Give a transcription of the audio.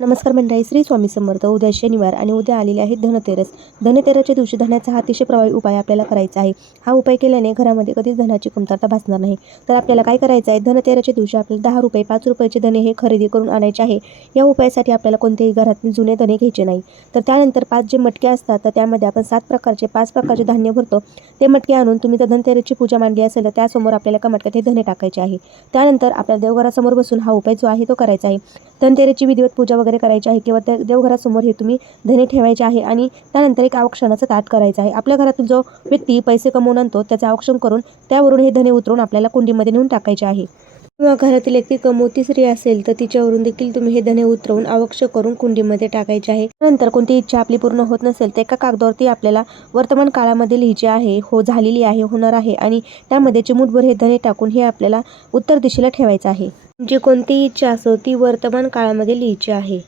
नमस्कार मंडळी, श्री स्वामी समर्थ. उद्या शनिवार आणि उद्या आलेले आहे धनतेरस. धनतेरसच्या दिवशी धनाचा हा अतिशय प्रभावी उपाय आपल्याला करायचा आहे. हा उपाय केल्याने घरामध्ये कधीच धनाची कमतरता भासणार नाही. तर आपल्याला काय करायचं आहे, धनतेरसच्या दिवशी आपल्याला 10 रुपये, 5 रुपयाचे धने हे खरेदी करून आणायचे आहे. या उपायासाठी आपल्याला कोणतेही घरातील जुने धने घ्यायचे नाही. तर त्यानंतर 5 जे मटके असतात, तर त्यामध्ये आपण 5 प्रकारचे धान्य भरतो. ते मटके आणून तुम्ही तर धनतेरसची पूजा मांडली असेल तर त्यासमोर आपल्याला एका मटक्यात हे धने टाकायचे आहे. त्यानंतर आपल्या देवघरासमोर बसून हा उपाय जो आहे तो करायचा आहे. धनतेरसची विधिवत पूजा वगैरे करायची आहे किंवा त्या देवघरासमोर हे तुम्ही धने ठेवायचे आहे आणि त्यानंतर एक औक्षणाचं ताट करायचं आहे. आपल्या घरातून जो व्यक्ती पैसे कमवून आणतो त्याचं औक्षण करून त्यावरून हे धने उतरवून आपल्याला कुंडीमध्ये नेऊन टाकायचे आहे. किंवा घरातील एक कमवती स्त्री असेल तर तिच्यावरून देखील तुम्ही हे धने उतरवून आवश्यक करून कुंडीमध्ये टाकायचे आहे. नंतर कोणती इच्छा आपली पूर्ण होत नसेल तर एका कागदावरती आपल्याला वर्तमान काळामध्ये लिहायचे आहे, हो झालेली आहे, होणार आहे आणि त्यामध्ये चिमूटभर हे धने टाकून हे आपल्याला उत्तर दिशेला ठेवायचं आहे. जी कोणतीही इच्छा असो ती वर्तमान काळामध्ये लिहायची आहे.